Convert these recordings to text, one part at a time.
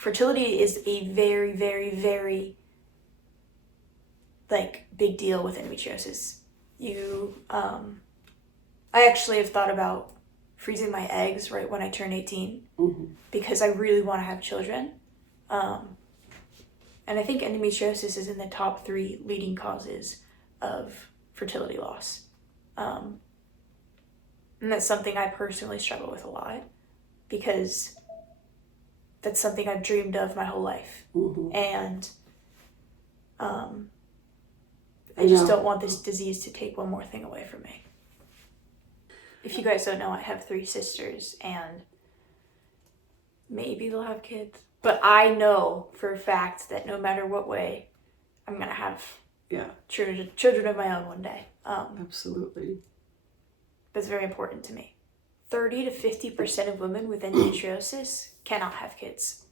fertility is a very, very, very, like, big deal with endometriosis. I actually have thought about freezing my eggs right when I turn 18 because I really want to have children. And I think endometriosis is in the top 3 leading causes of fertility loss. And that's something I personally struggle with a lot because that's something I've dreamed of my whole life. And I just don't want this disease to take one more thing away from me. If you guys don't know, I have 3 sisters, and maybe they'll have kids. But I know for a fact that no matter what way, I'm going to have children of my own one day. Absolutely. That's very important to me. 30 to 50% of women with endometriosis cannot have kids.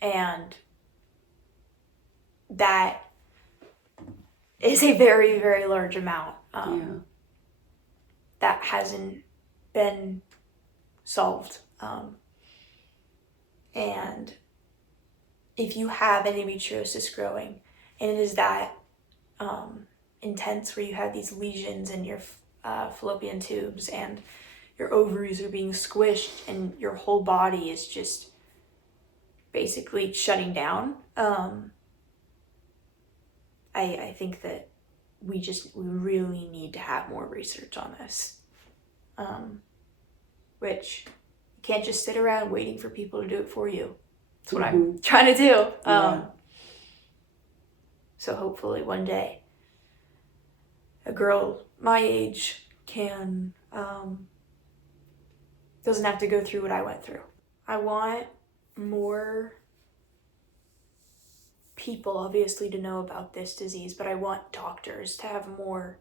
And that is a very, very large amount. That hasn't been solved. And if you have endometriosis growing, and it is that intense where you have these lesions in your fallopian tubes and your ovaries are being squished and your whole body is just basically shutting down, I think that we really need to have more research on this. Which you can't just sit around waiting for people to do it for you. That's what I'm trying to do. So hopefully one day a girl my age can doesn't have to go through what I went through. I want more people obviously to know about this disease, but I want doctors to have more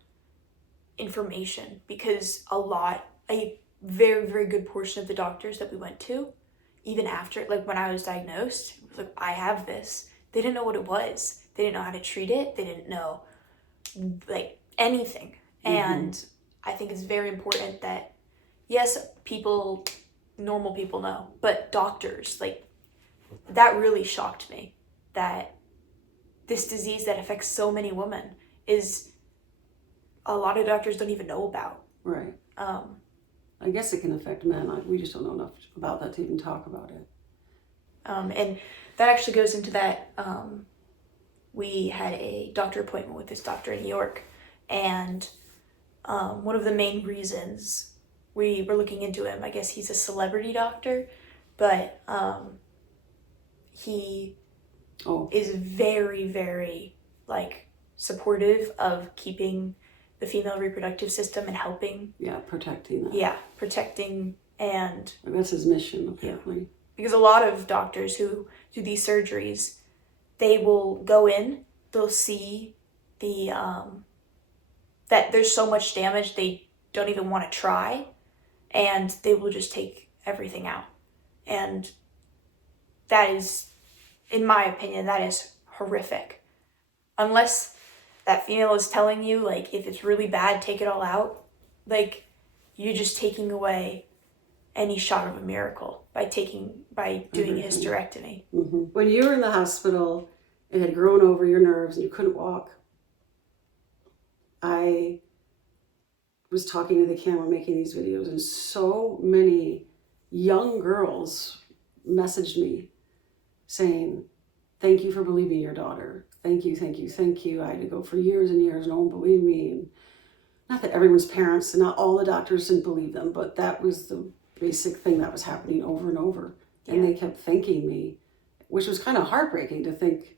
information because a very, very good portion of the doctors that we went to, even after, like when I was diagnosed, like, I have this, they didn't know what it was. They didn't know how to treat it. They didn't know, like, anything. And I think it's very important that, yes, normal people know, but doctors, like, that really shocked me that this disease that affects so many women is a lot of doctors don't even know about. Right. I guess it can affect men. We just don't know enough about that to even talk about it. And that actually goes into that. We had a doctor appointment with this doctor in New York, and one of the main reasons we were looking into him, I guess he's a celebrity doctor, but he is very, very, like, supportive of keeping the female reproductive system and helping. Protecting that. Protecting and... That's his mission, apparently. Yeah. Because a lot of doctors who do these surgeries, they will go in, they'll see the that there's so much damage they don't even want to try, and they will just take everything out. And that is, in my opinion, that is horrific. Unless that female is telling you, like, if it's really bad, take it all out. Like, you're just taking away any shot of a miracle by doing a hysterectomy. When you were in the hospital, it had grown over your nerves and you couldn't walk. I was talking to the camera, making these videos, and so many young girls messaged me saying, "Thank you for believing your daughter. Thank you, thank you, thank you. I had to go for years and years, no one believed me." And not that everyone's parents and not all the doctors didn't believe them, but that was the basic thing that was happening over and over. And they kept thanking me, which was kind of heartbreaking to think,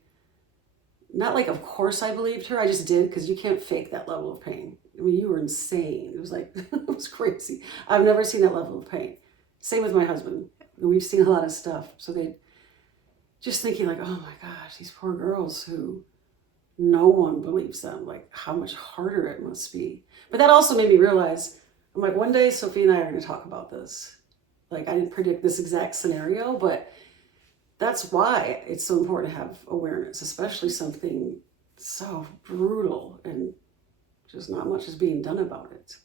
not like, of course I believed her, I just did, because you can't fake that level of pain. I mean, you were insane. It was like, it was crazy. I've never seen that level of pain. Same with my husband. We've seen a lot of stuff. So they just thinking like, oh my gosh, these poor girls who no one believes them, like how much harder it must be. But that also made me realize, I'm like, one day Sophie and I are going to talk about this. Like, I didn't predict this exact scenario, but that's why it's so important to have awareness, especially something so brutal and just not much is being done about it.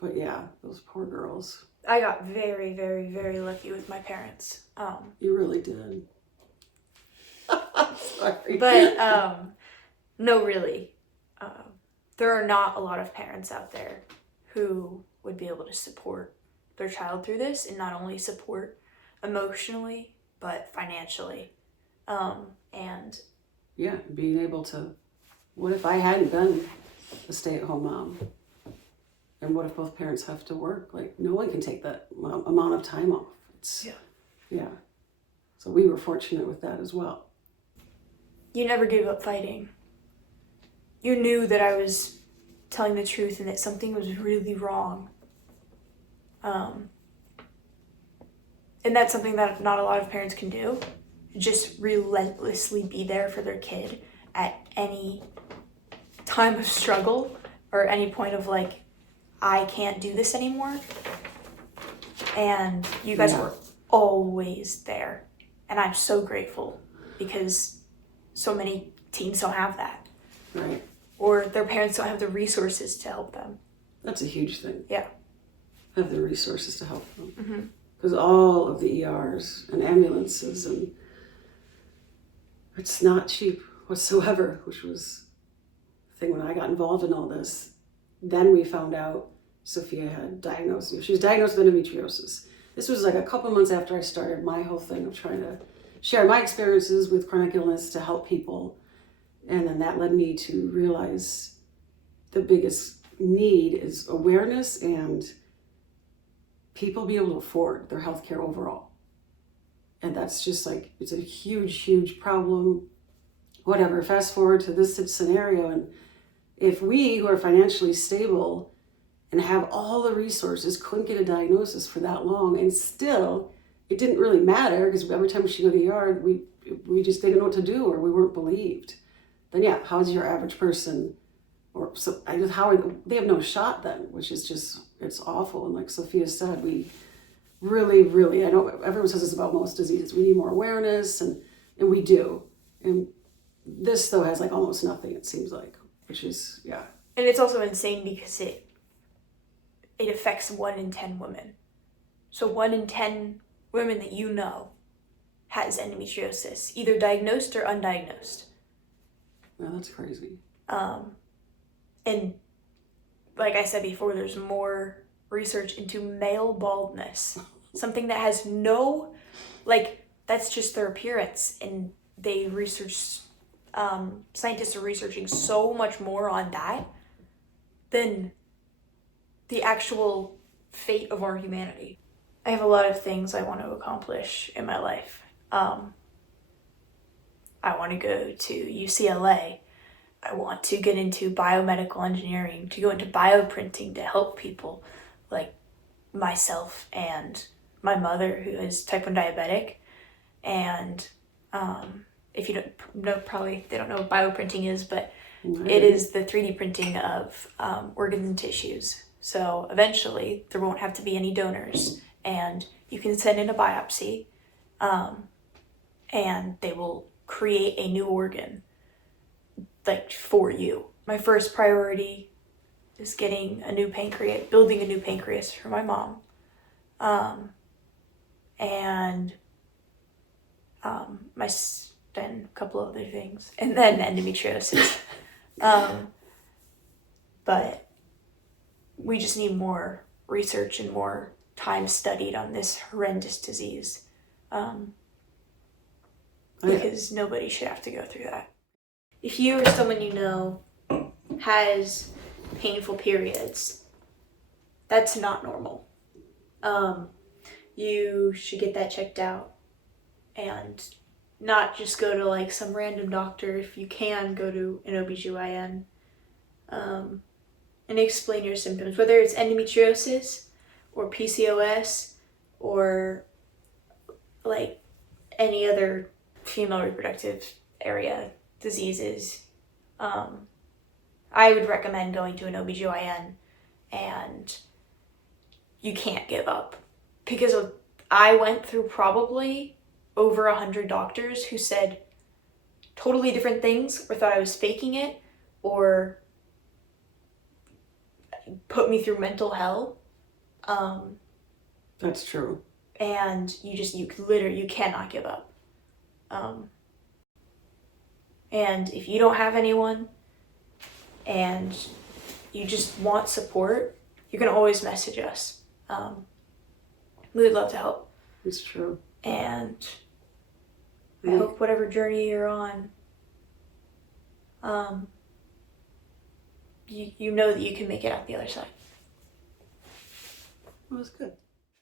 But yeah, those poor girls. I got very, very, very lucky with my parents. You really did. Sorry. But no, really, there are not a lot of parents out there who would be able to support their child through this, and not only support emotionally but financially. And yeah, being able to, what if I hadn't been a stay-at-home mom? And what if both parents have to work? Like, no one can take that amount of time off. Yeah. So we were fortunate with that as well. You never gave up fighting. You knew that I was telling the truth and that something was really wrong. And that's something that not a lot of parents can do. Just relentlessly be there for their kid at any time of struggle or any point of like, I can't do this anymore. And you guys were always there. And I'm so grateful because so many teens don't have that. Right. Or their parents don't have the resources to help them. That's a huge thing. Yeah. Have the resources to help them. Mm-hmm. Because all of the ERs and ambulances, and it's not cheap whatsoever, which was the thing when I got involved in all this. Then we found out Sophia had diagnosed, she was diagnosed with endometriosis. This was like a couple months after I started my whole thing of trying to share my experiences with chronic illness to help people. And then that led me to realize the biggest need is awareness and people be able to afford their healthcare overall. And that's just like, it's a huge, huge problem. Whatever, fast forward to this scenario, and if we who are financially stable and have all the resources couldn't get a diagnosis for that long, and still it didn't really matter because every time she go to the ER, we just didn't know what to do, or we weren't believed. Then yeah, how's your average person, or so how are they have no shot then, which is just, it's awful. And like Sophia said, we really, I know everyone says this about most diseases, we need more awareness, and we do. And this though has like almost nothing, it seems like, which is, yeah. And it's also insane because it affects 1 in 10 women. So 1 in 10 women that you know has endometriosis, either diagnosed or undiagnosed. Yeah, that's crazy. And like I said before, there's more research into male baldness, something that has no, like, that's just their appearance. And they research, scientists are researching so much more on that than the actual fate of our humanity. I have a lot of things I want to accomplish in my life. I want to go to UCLA. I want to get into biomedical engineering, to go into bioprinting to help people like myself and my mother, who is type 1 diabetic. And if you don't know, probably they don't know what bioprinting is, but it is the 3D printing of organs and tissues. So eventually there won't have to be any donors, and you can send in a biopsy, and they will create a new organ like for you. My first priority is getting a new pancreas, building a new pancreas for my mom, and then a couple other things, and then endometriosis. But we just need more research and more time studied on this horrendous disease, because nobody should have to go through that. If you or someone you know has painful periods, that's not normal. You should get that checked out and not just go to like some random doctor. If you can, go to an OBGYN and explain your symptoms, whether it's endometriosis or PCOS or like any other female reproductive area diseases. I would recommend going to an OBGYN, and you can't give up, because I went through probably over 100 doctors who said totally different things, or thought I was faking it, or put me through mental hell. That's true. and you cannot give up. And if you don't have anyone and you just want support, you can always message us. We would love to help. It's true. And I hope whatever journey you're on, you know that you can make it out the other side. That was good.